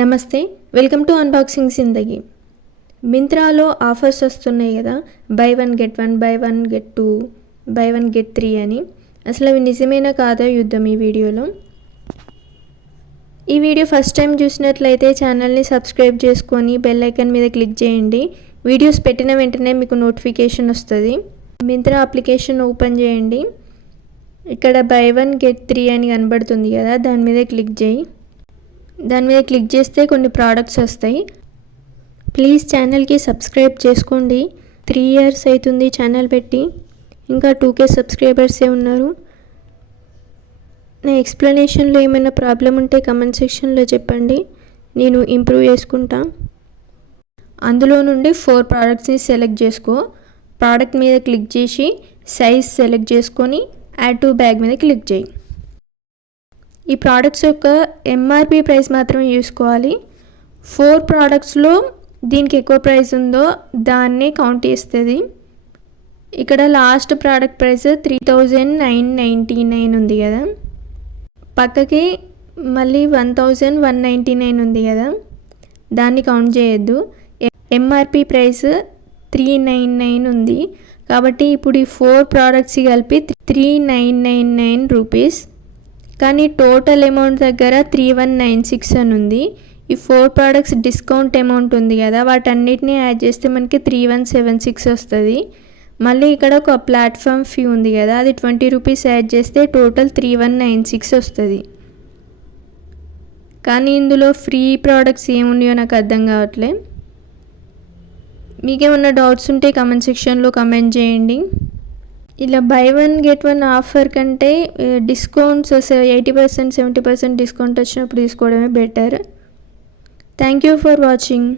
నమస్తే, welcome to unboxing Zindagi. మింత్రాలో offers వస్తున్నాయి కదా, by one get one, by one get two, by one get three అని. అసలు అవి నిజమేనా కాదో యుద్ధం ఈ వీడియోలో. ఈ వీడియో ఫస్ట్ టైం చూసినట్లయితే ఛానల్ని సబ్స్క్రైబ్ చేసుకొని బెల్ ఐకాన్ మీద క్లిక్ చేయండి. వీడియోస్ పెట్టిన వెంటనే మీకు నోటిఫికేషన్ వస్తుంది. మింత్రా అప్లికేషన్ ఓపెన్ చేయండి. ఇక్కడ బై వన్ గెట్ త్రీ అని కనబడుతుంది కదా, దాని మీద క్లిక్ చేయి. దాని మీద క్లిక్ చేస్తే కొన్ని ప్రోడక్ట్స్ వస్తాయి. ప్లీజ్ ఛానల్కి సబ్స్క్రైబ్ చేసుకోండి. 3 years అవుతుంది ఛానల్ పెట్టి, ఇంకా 2K సబ్స్క్రైబర్సే ఉన్నారు. నా ఎక్స్ప్లెనేషన్లో ఏమైనా ప్రాబ్లం ఉంటే కమెంట్ సెక్షన్లో చెప్పండి, నేను ఇంప్రూవ్ చేసుకుంటా. అందులో నుండి 4 ప్రోడక్ట్స్ని సెలెక్ట్ చేసుకో. ప్రోడక్ట్ మీద క్లిక్ చేసి సైజ్ సెలెక్ట్ చేసుకొని యాడ్ టు బ్యాగ్ మీద క్లిక్ చేయి. ఈ ప్రోడక్ట్స్ యొక్క ఎంఆర్పి ప్రైస్ మాత్రమే చూసుకోవాలి. 4 ప్రోడక్ట్స్లో దీనికి ఎక్కువ ప్రైస్ ఉందో దాన్ని కౌంట్ చేస్తుంది. ఇక్కడ లాస్ట్ ప్రోడక్ట్ ప్రైస్ 3999 ఉంది కదా, పక్కకి మళ్ళీ 1199 ఉంది కదా, దాన్ని కౌంట్ చేయొద్దు. ఎంఆర్పి ప్రైస్ 399 ఉంది కాబట్టి ఇప్పుడు ఈ 4 ప్రోడక్ట్స్ కలిపి 3999 రూపీస్. కానీ టోటల్ అమౌంట్ దగ్గర 3196 అని ఉంది. ఈ 4 ప్రోడక్ట్స్ డిస్కౌంట్ అమౌంట్ ఉంది కదా, వాటన్నిటిని యాడ్ చేస్తే మనకి 3176 వస్తుంది. మళ్ళీ ఇక్కడ ఒక ప్లాట్ఫామ్ ఫీ ఉంది కదా, అది 20 రూపీస్ యాడ్ చేస్తే టోటల్ 3196 వస్తుంది. కానీ ఇందులో ఫ్రీ ప్రోడక్ట్స్ ఏమున్నాయో నాకు అర్థం కావట్లే. మీకేమన్నా డౌట్స్ ఉంటే కమెంట్ సెక్షన్లో కమెంట్ చేయండి. ఇలా by one get one offer కంటే డిస్కౌంట్స్ 80%, 70% డిస్కౌంట్ వచ్చినప్పుడు తీసుకోవడమే better. Thank you for watching.